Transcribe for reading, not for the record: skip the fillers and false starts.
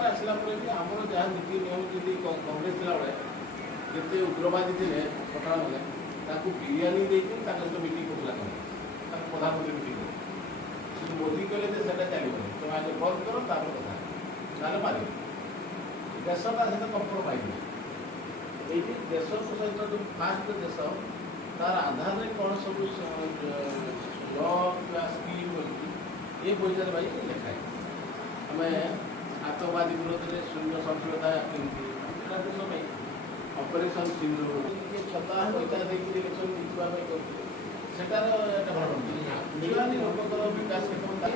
सरकार आसला आमर जहाँ नीति नियम जी कांग्रेस थिलाबे जिते उग्रवादी थे पठाण मैंने बिरियानी सहित मीटिंग करा प्रधानमंत्री मीटिंग कर मोदी कहले से चलो तुम आज बंद करो तापर कथा ना मारे देशटा से कंप्रोमाइज ये देश सहित जो फास्ट देश तार आधार में कौन सब ल स्कीम ये बहिदार भाई लिखाए आम आतंकवादी विरोध में शून्य संशीलता केमी ऑपरेशन सिंधु छता पैसा देखिए इलेक्शन जीतवाई सेटार लोकर विकास मतलब